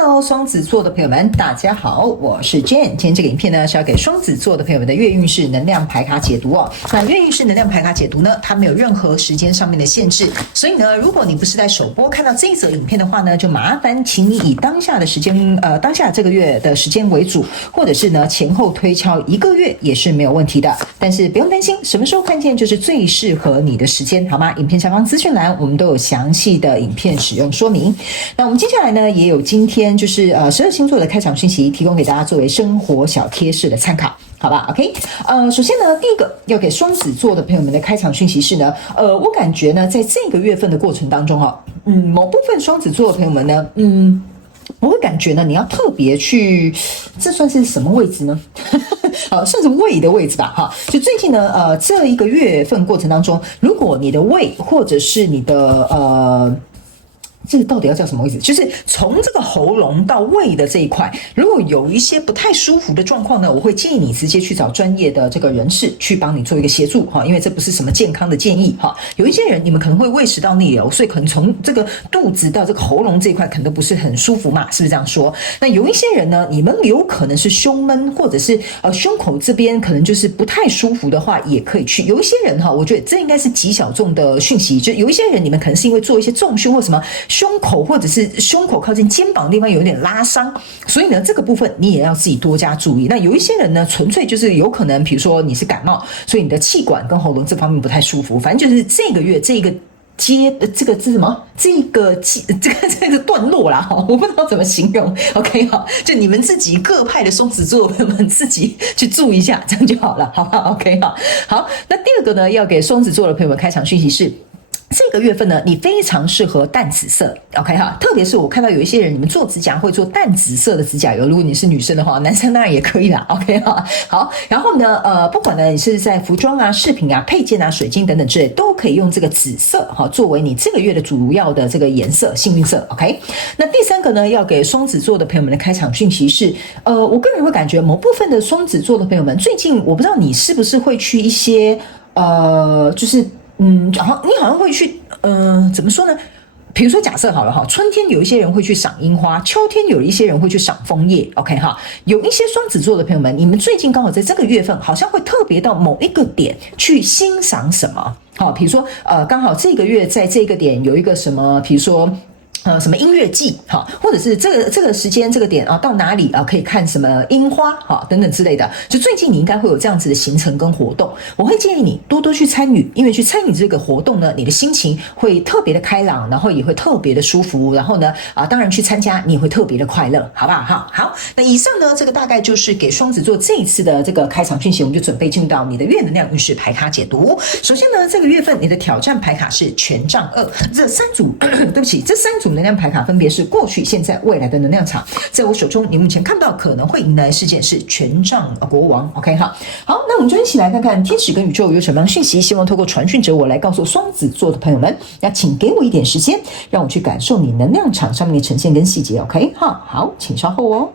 Hello， 双子座的朋友们，大家好，我是 Jane。今天这个影片呢是要给双子座的朋友们的月运势能量牌卡解读哦。那月运势能量牌卡解读呢，它没有任何时间上面的限制，所以呢，如果你不是在首播看到这一则影片的话呢，就麻烦请你以当下的时间，当下这个月的时间为主，或者是呢前后推敲1个月也是没有问题的。但是不用担心，什么时候看见就是最适合你的时间，好吗？影片下方资讯栏我们都有详细的影片使用说明。那我们接下来呢，也有今天就是12星座的开场讯息，提供给大家作为生活小贴士的参考，好吧 ？OK， 首先呢，第一个要给双子座的朋友们的开场讯息是呢，我感觉呢，在这个月份的过程当中某部分双子座的朋友们呢，我会感觉呢，你要特别去，这算是什么位置呢？算是胃的位置吧，哈。就最近呢，这一个月份过程当中，如果你的胃或者是你的这个到底要叫什么位置？就是从这个喉咙到胃的这一块，如果有一些不太舒服的状况呢，我会建议你直接去找专业的这个人士去帮你做一个协助哈，因为这不是什么健康的建议哈。有一些人你们可能会胃食道逆流，所以可能从这个肚子到这个喉咙这一块可能都不是很舒服嘛，是不是这样说？那有一些人呢，你们有可能是胸闷，或者是胸口这边可能就是不太舒服的话，也可以去。有一些人哈，我觉得这应该是极小众的讯息，就有一些人你们可能是因为做一些重训或什么。胸口或者是胸口靠近肩膀的地方有点拉伤，所以呢，这个部分你也要自己多加注意。那有一些人呢，纯粹就是有可能，比如说你是感冒，所以你的气管跟喉咙这方面不太舒服。反正就是这个月这个这个是什么？这个段落啦，我不知道怎么形容。OK 哈，就你们自己各派的双子座朋友们自己去注意一下，这样就好了，好不好 ？OK 哈，好。那第二个呢，要给双子座的朋友们开场讯息是。这个月份呢，你非常适合淡紫色 ，OK 哈，特别是我看到有一些人，你们做指甲会做淡紫色的指甲油，如果你是女生的话，男生当然也可以啦 ，OK 哈。好，然后呢，不管呢你是在服装啊、饰品啊、配件啊、水晶等等之类，都可以用这个紫色哈作为你这个月的主要的这个颜色，幸运色 ，OK。那第三个呢，要给双子座的朋友们的开场讯息是，我个人会感觉某部分的双子座的朋友们，最近我不知道你是不是会去一些就是。你好像会去，怎么说呢？比如说，假设好了哈，春天有一些人会去赏樱花，秋天有一些人会去赏枫叶 ，OK 哈。有一些双子座的朋友们，你们最近刚好在这个月份，好像会特别到某一个点去欣赏什么，好，比如说刚好这个月在这个点有一个什么，比如说。什么音乐季哈，或者是这个时间这个点啊，到哪里啊可以看什么樱花哈等等之类的。就最近你应该会有这样子的行程跟活动，我会建议你多多去参与，因为去参与这个活动呢，你的心情会特别的开朗，然后也会特别的舒服，然后呢当然去参加你也会特别的快乐，好不好？好，那以上呢这个大概就是给双子座这一次的这个开场讯息，我们就准备进入到你的月能量运势牌卡解读。首先呢，这个月份你的挑战牌卡是权杖2，这3组对不起，这3组能量牌卡分别是过去、现在、未来的能量场。在我手中，你目前看到可能会迎来的事件是权杖国王。OK 哈，好，那我们就一起来看看天使跟宇宙有什么样讯息，希望透过传讯者我来告诉双子座的朋友们。那请给我一点时间，让我去感受你能量场上面的呈现跟细节。OK 哈，好，请稍后哦。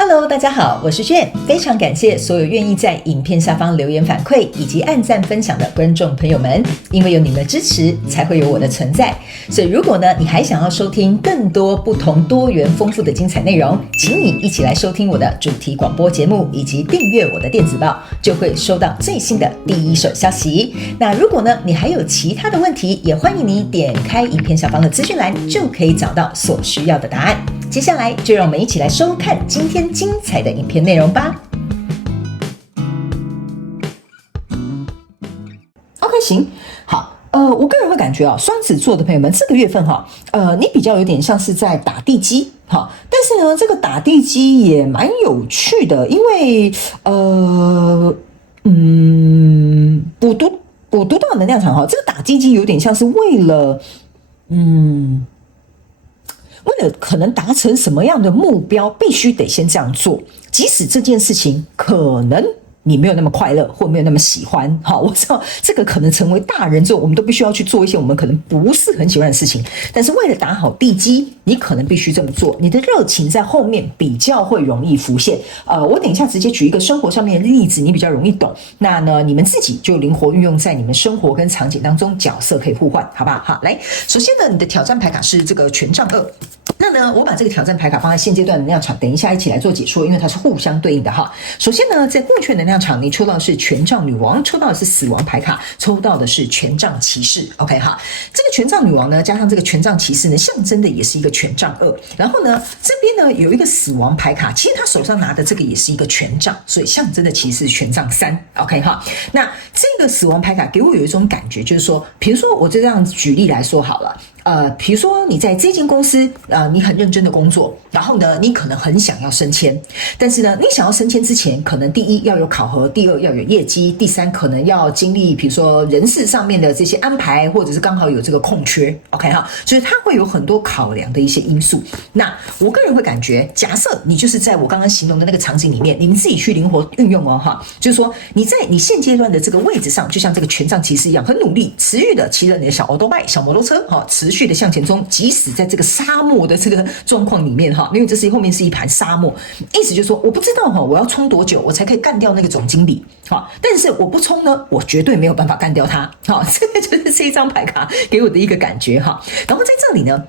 Hello， 大家好，我是Jane，非常感谢所有愿意在影片下方留言反馈以及按赞分享的观众朋友们，因为有你们的支持，才会有我的存在。所以如果呢，你还想要收听更多不同多元丰富的精彩内容，请你一起来收听我的主题广播节目，以及订阅我的电子报，就会收到最新的第一手消息。那如果呢，你还有其他的问题，也欢迎你点开影片下方的资讯栏，就可以找到所需要的答案。接下来就让我们一起来收看今天精彩的影片内容吧。OK， 行，好，我个人会感觉双子座的朋友们，这个月份你比较有点像是在打地基，但是呢，这个打地基也蛮有趣的，因为我读到能量场这个打地基有点像是为了可能达成什么样的目标，必须得先这样做，即使这件事情可能你没有那么快乐，或没有那么喜欢。好，我知道这个可能成为大人之后，我们都必须要去做一些我们可能不是很喜欢的事情，但是为了打好地基，你可能必须这么做，你的热情在后面比较会容易浮现。我等一下直接举一个生活上面的例子，你比较容易懂。那呢，你们自己就灵活运用在你们生活跟场景当中，角色可以互换，好不好？好，来，首先呢，你的挑战牌卡是这个权杖2。那呢，我把这个挑战牌卡放在现阶段能量场，等一下一起来做解说，因为它是互相对应的哈。首先呢，在过去能量场，你抽到的是权杖女王，抽到的是死亡牌卡，抽到的是权杖骑士。OK 哈，这个权杖女王呢，加上这个权杖骑士呢，象征的也是一个权杖2。然后呢，这边呢有一个死亡牌卡，其实他手上拿的这个也是一个权杖，所以象征的其实是权杖3。OK 哈，那这个死亡牌卡给我有一种感觉，就是说，比如说我就这样举例来说好了。比如说你在这间公司，你很认真的工作，然后呢，你可能很想要升迁，但是呢，你想要升迁之前，可能第一要有考核，第二要有业绩，第三可能要经历，比如说人事上面的这些安排，或者是刚好有这个空缺 ，OK 哈，就是它会有很多考量的一些因素。那我个人会感觉，假设你就是在我刚刚形容的那个场景里面，你们自己去灵活运用哦哈，就是说你在你现阶段的这个位置上，就像这个权杖骑士一样，很努力，持续的骑着你的小摩托车，哈，持续的向前冲，即使在这个沙漠的这个状况里面哈，因为这是后面是一盘沙漠，意思就是说我不知道哈，我要冲多久我才可以干掉那个总经理哈，但是我不冲呢，我绝对没有办法干掉他哈，这个就是这一张牌卡给我的一个感觉哈。然后在这里呢，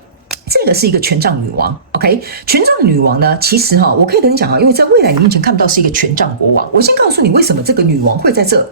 这个是一个权杖女王 ，OK？ 权杖女王呢，其实哈，我可以跟你讲啊，因为在未来你面前看不到是一个权杖国王。我先告诉你为什么这个女王会在这，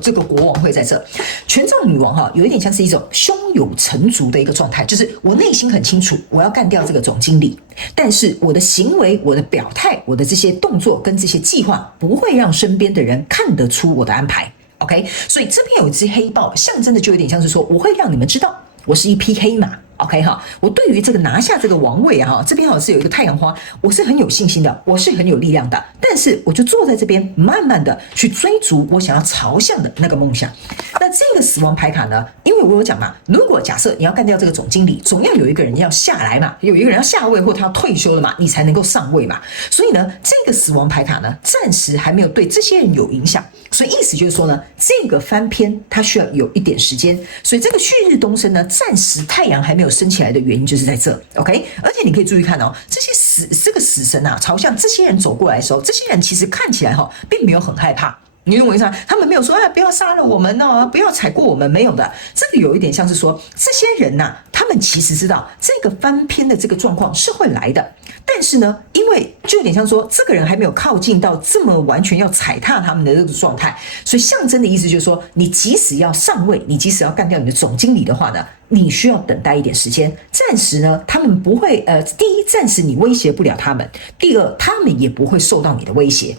这个国王会在这。权杖女王哈，有一点像是一种胸有成竹的一个状态，就是我内心很清楚，我要干掉这个总经理，但是我的行为、我的表态、我的这些动作跟这些计划，不会让身边的人看得出我的安排。OK？ 所以这边有一只黑豹，象征的就有点像是说，我会让你们知道，我是一匹黑马。OK 哈，我对于这个拿下这个王位啊，这边好像是有一个太阳花，我是很有信心的，我是很有力量的，但是我就坐在这边，慢慢的去追逐我想要朝向的那个梦想。那这个死亡牌卡呢？因为我有讲嘛，如果假设你要干掉这个总经理，总要有一个人要下来嘛，有一个人要下位或他要退休了嘛，你才能够上位嘛。所以呢，这个死亡牌卡呢，暂时还没有对这些人有影响。所以意思就是说呢，这个翻篇它需要有一点时间，所以这个旭日东升呢，暂时太阳还没有升起来的原因就是在这 ，OK？ 而且你可以注意看哦，这个死神啊，朝向这些人走过来的时候，这些人其实看起来并没有很害怕。你懂我意思吗？他们没有说不要杀了我们哦，不要踩过我们，没有的。这个有一点像是说，这些人呐，他们其实知道这个翻篇的这个状况是会来的，但是呢，因为就有点像说，这个人还没有靠近到这么完全要踩踏他们的这个状态，所以象征的意思就是说，你即使要上位，你即使要干掉你的总经理的话呢，你需要等待一点时间。暂时呢，他们不会第一，暂时你威胁不了他们；第二，他们也不会受到你的威胁。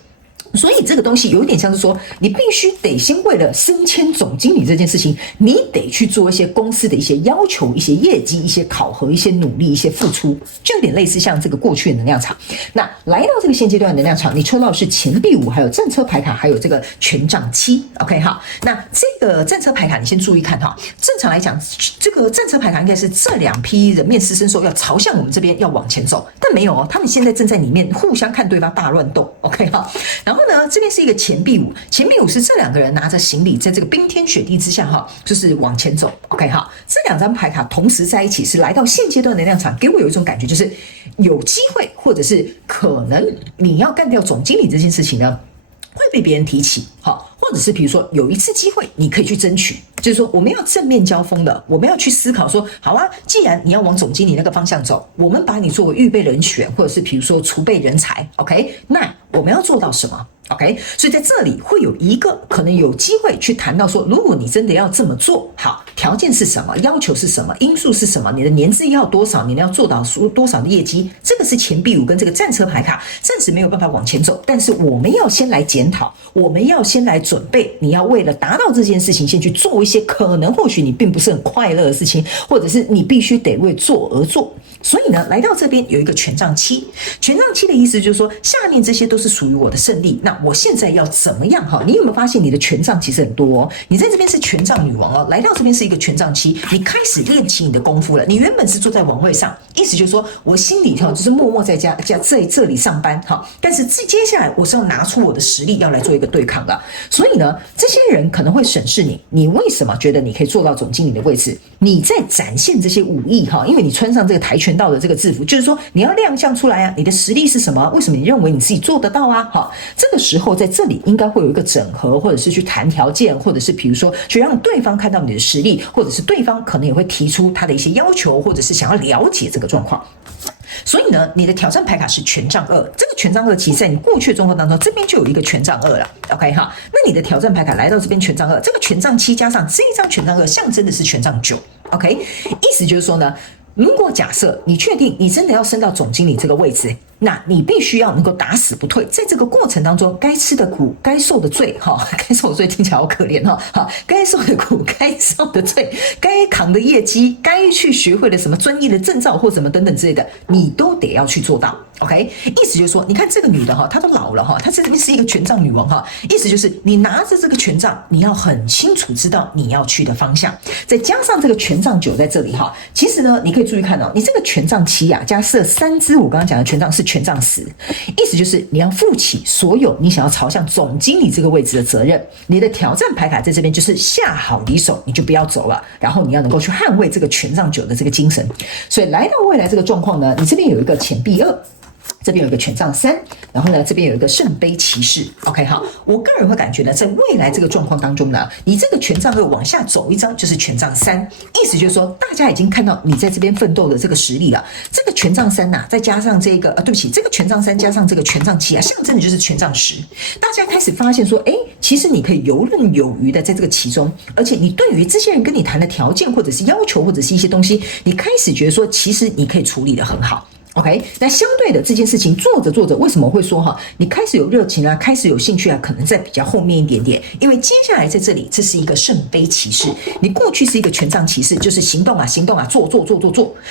所以这个东西有一点像是说，你必须得先为了升迁总经理这件事情，你得去做一些公司的一些要求、一些业绩、一些考核、一些努力、一些付出，就有点类似像这个过去的能量场。那来到这个现阶段的能量场，你抽到的是钱币5，还有战车牌卡，还有这个权杖7。OK 哈，那这个战车牌卡你先注意看哈。正常来讲，这个战车牌卡应该是这两批人面狮身兽要朝向我们这边要往前走，但没有哦，他们现在正在里面互相看对方大乱斗。OK 哈，然后呢，这边是一个钱币5，钱币5是这两个人拿着行李，在这个冰天雪地之下哈，就是往前走。OK 哈，这两张牌卡同时在一起，是来到现阶段能量场，给我有一种感觉，就是有机会，或者是可能你要干掉总经理这件事情呢，会被别人提起，好，或者是比如说有一次机会，你可以去争取。就是说，我们要正面交锋的，我们要去思考说，好啊，既然你要往总经理那个方向走，我们把你作为预备人选，或者是比如说储备人才 ，OK？ 那我们要做到什么 ？OK？ 所以在这里会有一个可能有机会去谈到说，如果你真的要这么做，好，条件是什么？要求是什么？因素是什么？你的年资要多少？你要做到多少的业绩？这个是钱币5跟这个战车牌卡，暂时没有办法往前走，但是我们要先来检讨，我们要先来准备，你要为了达到这件事情，先去做一些可能或许你并不是很快乐的事情，或者是你必须得为做而做。所以呢，来到这边有一个权杖七，权杖七的意思就是说，下面这些都是属于我的胜利。那我现在要怎么样哈？你有没有发现你的权杖其实很多哦？你在这边是权杖女王哦，来到这边是一个权杖七，你开始练起你的功夫了。你原本是坐在王位上，意思就是说我心里就是默默在这里上班哈，但是接下来我是要拿出我的实力要来做一个对抗的。所以呢，这些人可能会审视你，你为什么觉得你可以做到总经理的位置？你在展现这些武艺哈，因为你穿上这个跆拳道的这个制服，就是说你要亮相出来啊，你的实力是什么？为什么你认为你自己做得到啊？好，这个时候在这里应该会有一个整合，或者是去谈条件，或者是比如说去让对方看到你的实力，或者是对方可能也会提出他的一些要求，或者是想要了解这个状况。所以呢，你的挑战牌卡是权杖二，这个权杖二其实在你过去的状况当中，这边就有一个权杖二了 ，OK 哈。那你的挑战牌卡来到这边权杖二，这个权杖七加上这一张权杖二，象征的是权杖九 ，OK， 意思就是说呢，如果假设你确定你真的要升到总经理这个位置，那你必须要能够打死不退，在这个过程当中，该吃的苦，该受的罪，该受的罪听起来好可怜哈，该受的苦，该受的罪，该扛的业绩，该去学会的什么专业的证照或什么等等之类的，你都得要去做到。OK， 意思就是说，你看这个女的哈，她都老了哈，她这边是一个权杖女王哈，意思就是你拿着这个权杖，你要很清楚知道你要去的方向，再加上这个权杖九在这里哈，其实呢，你可以注意看哦，你这个权杖七啊，加设3支我刚刚讲的权杖是权杖10，意思就是你要负起所有你想要朝向总经理这个位置的责任。你的挑战牌卡在这边就是下好离手，你就不要走了，然后你要能够去捍卫这个权杖九的这个精神。所以来到未来这个状况呢，你这边有一个钱币2。这边有一个权杖3，然后呢，这边有一个圣杯骑士。OK， 好，我个人会感觉呢，在未来这个状况当中呢，你这个权杖2往下走一张就是权杖3，意思就是说，大家已经看到你在这边奋斗的这个实力了。这个权杖3呐，再加上这个对不起，这个权杖3加上这个权杖7啊，象征的就是权杖10。大家开始发现说，哎，其实你可以游刃有余的在这个其中，而且你对于这些人跟你谈的条件或者是要求或者是一些东西，你开始觉得说，其实你可以处理得很好。OK， 那相对的这件事情做着做着，为什么会说哈，你开始有热情啊，开始有兴趣啊，可能在比较后面一点点，因为接下来在这里，这是一个圣杯骑士，你过去是一个权杖骑士，就是行动啊，行动啊，做，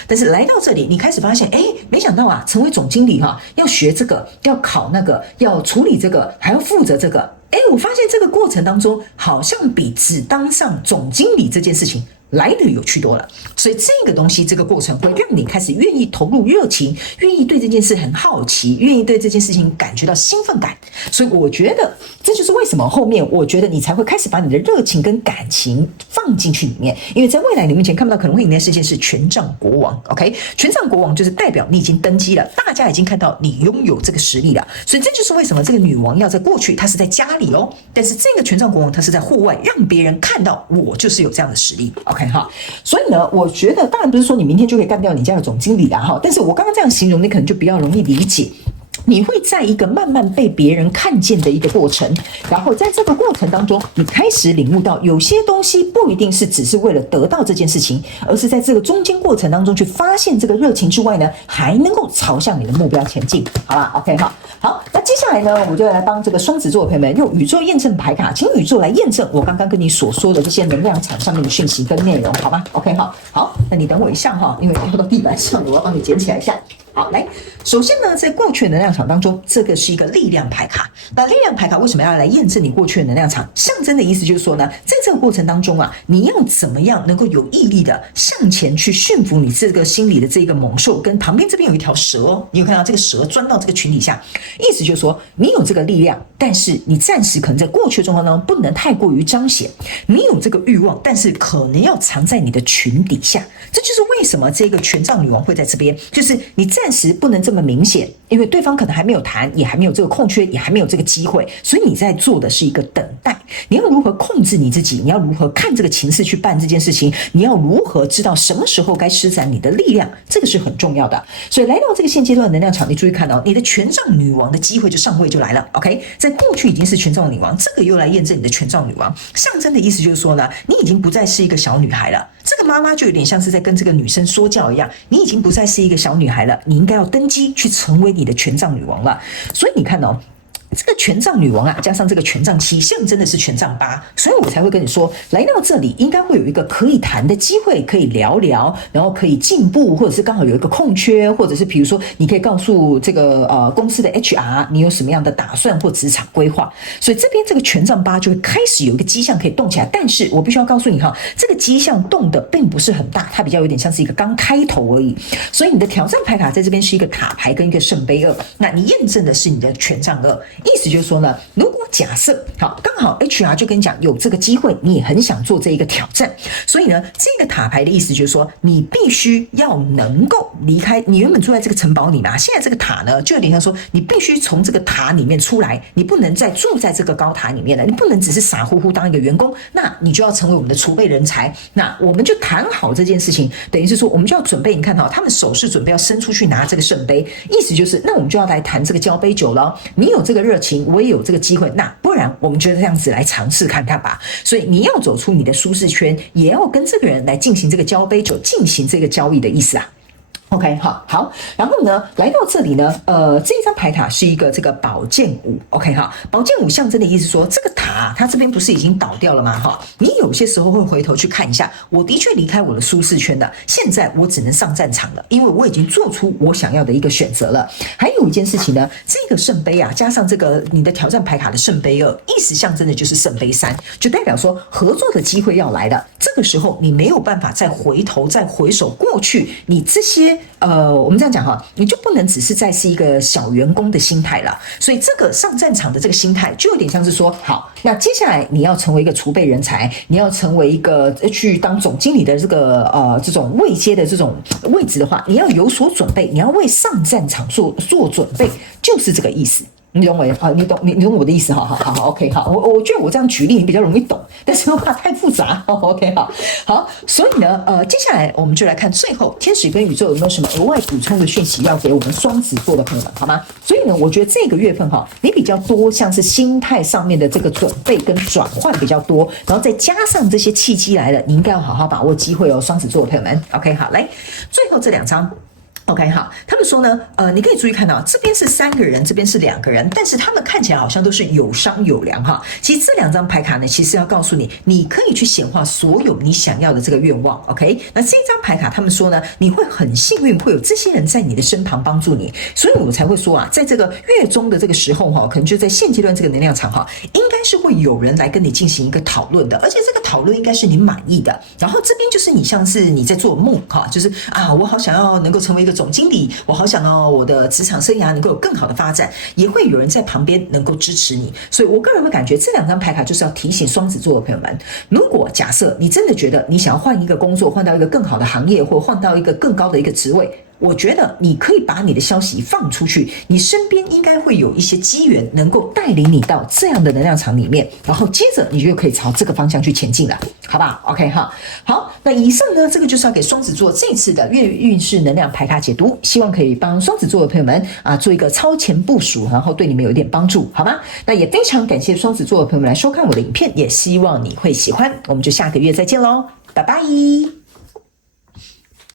但是来到这里，你开始发现，哎，没想到啊，成为总经理哈，要学这个，要考那个，要处理这个，还要负责这个，哎，我发现这个过程当中，好像比只当上总经理这件事情来得有趣多了，所以这个东西，这个过程会让你开始愿意投入热情，愿意对这件事很好奇，愿意对这件事情感觉到兴奋感。所以我觉得这就是为什么后面我觉得你才会开始把你的热情跟感情放进去里面，因为在未来你面前看不到可能会迎来的事件是权杖国王 ，OK？ 权杖国王就是代表你已经登基了，大家已经看到你拥有这个实力了，所以这就是为什么这个女王要在过去她是在家里哦，但是这个权杖国王她是在户外，让别人看到我就是有这样的实力 ，OK？所以呢，我觉得当然不是说你明天就可以干掉你家的总经理啦，但是我刚刚这样形容，你可能就比较容易理解。你会在一个慢慢被别人看见的一个过程，然后在这个过程当中，你开始领悟到有些东西不一定是只是为了得到这件事情，而是在这个中间过程当中去发现这个热情之外呢，还能够朝向你的目标前进。好吧 ，OK 哈，好，那接下来呢，我就来帮这个双子座的朋友们用宇宙验证牌卡，请宇宙来验证我刚刚跟你所说的这些能量场上面的讯息跟内容，好吧 ？OK 哈，好，那你等我一下哈，因为掉到地板上了，我要帮你捡起来一下。好，来，首先呢，在过去的能量场当中，这个是一个力量牌卡。那力量牌卡为什么要来验证你过去的能量场？象征的意思就是说呢，在这个过程当中啊，你要怎么样能够有毅力的向前去驯服你这个心里的这个猛兽，跟旁边这边有一条蛇哦，你有看到这个蛇钻到这个群体下，意思就是说你有这个力量，但是你暂时可能在过去的状况当中不能太过于彰显。你有这个欲望，但是可能要藏在你的群底下。这就是为什么这个权杖女王会在这边，就是你暂时不能这么明显，因为对方可能还没有谈，也还没有这个空缺，也还没有这个机会，所以你在做的是一个等待。你要如何控制你自己？你要如何看这个情势去办这件事情？你要如何知道什么时候该施展你的力量？这个是很重要的。所以来到这个现阶段的能量场，你注意看到你的权杖女王的机会就上位就来了。OK， 在过去已经是权杖女王，这个又来验证你的权杖女王，象征的意思就是说呢，你已经不再是一个小女孩了。这个妈妈就有点像是在跟这个女生说教一样，你已经不再是一个小女孩了，你应该要登基去成为你的权杖女王了。所以你看哦，这个权杖女王啊，加上这个权杖7，象征的是权杖8，所以我才会跟你说，来到这里应该会有一个可以谈的机会，可以聊聊，然后可以进步，或者是刚好有一个空缺，或者是比如说你可以告诉这个公司的 HR 你有什么样的打算或职场规划，所以这边这个权杖8就会开始有一个迹象可以动起来，但是我必须要告诉你哈，这个迹象动的并不是很大，它比较有点像是一个刚开头而已，所以你的挑战牌卡在这边是一个塔牌跟一个圣杯2，那你验证的是你的权杖2。意思就是说呢，如果假设好，刚好 HR 就跟你讲有这个机会，你也很想做这一个挑战，所以呢，这个塔牌的意思就是说，你必须要能够离开你原本住在这个城堡里嘛，现在这个塔呢，就有点像说，你必须从这个塔里面出来，你不能再住在这个高塔里面了，你不能只是傻乎乎当一个员工，那你就要成为我们的储备人才。那我们就谈好这件事情，等于是说，我们就要准备，你看哈，他们手势准备要伸出去拿这个圣杯，意思就是，那我们就要来谈这个交杯酒了。你有这个热情，我也有这个机会，那不然我们就这样子来尝试看看吧。所以你要走出你的舒适圈，也要跟这个人来进行这个交杯酒，进行这个交易的意思啊。OK， 好，然后呢，来到这里呢，这一张牌卡是一个这个宝剑五 ，OK 哈，宝剑五象征的意思说，这个塔它这边不是已经倒掉了吗？哈，你有些时候会回头去看一下，我的确离开我的舒适圈了，现在我只能上战场了，因为我已经做出我想要的一个选择了。还有一件事情呢，这个圣杯啊，加上这个你的挑战牌卡的圣杯2，意思象征的就是圣杯3，就代表说合作的机会要来了。这个时候你没有办法再回头再回首过去，你这些。我们这样讲哈，你就不能只是再是一个小员工的心态了。所以这个上战场的这个心态，就有点像是说，好，那接下来你要成为一个储备人才，你要成为一个去当总经理的这个这种位阶的这种位置的话，你要有所准备，你要为上战场做准备，就是这个意思。你懂我啊？你懂我的意思哈？好 ，OK， 好，我觉得我这样举例你比较容易懂，但是的话太复杂，OK， 好，所以呢，接下来我们就来看最后天使跟宇宙有没有什么额外补充的讯息要给我们双子座的朋友们，好吗？所以呢，我觉得这个月份哈，你比较多像是心态上面的这个准备跟转换比较多，然后再加上这些契机来了，你应该要好好把握机会哦，双子座的朋友们 ，OK， 好，来，最后这2张。OK， 好，他们说呢，你可以注意看到，这边是3个人，这边是2个人，但是他们看起来好像都是有商有量哈。其实这2张牌卡呢，其实要告诉你，你可以去显化所有你想要的这个愿望。OK， 那这张牌卡他们说呢，你会很幸运，会有这些人在你的身旁帮助你，所以我才会说啊，在这个月中的这个时候哈，可能就在现阶段这个能量场哈，应该是会有人来跟你进行一个讨论的，而且这个讨论应该是你满意的。然后这边就是你像是你在做梦哈，就是啊，我好想要能够成为一个总经理，我好想要我的职场生涯能够有更好的发展，也会有人在旁边能够支持你。所以我个人会感觉这2张牌卡就是要提醒双子座的朋友们，如果假设你真的觉得你想要换一个工作，换到一个更好的行业，或换到一个更高的一个职位，我觉得你可以把你的消息放出去，你身边应该会有一些机缘能够带领你到这样的能量场里面，然后接着你就可以朝这个方向去前进了，好不好 ？OK 哈，好，那以上呢，这个就是要给双子座这次的月运势能量牌卡解读，希望可以帮双子座的朋友们做一个超前部署，然后对你们有一点帮助，好吗？那也非常感谢双子座的朋友们来收看我的影片，也希望你会喜欢，我们就下个月再见喽，拜拜。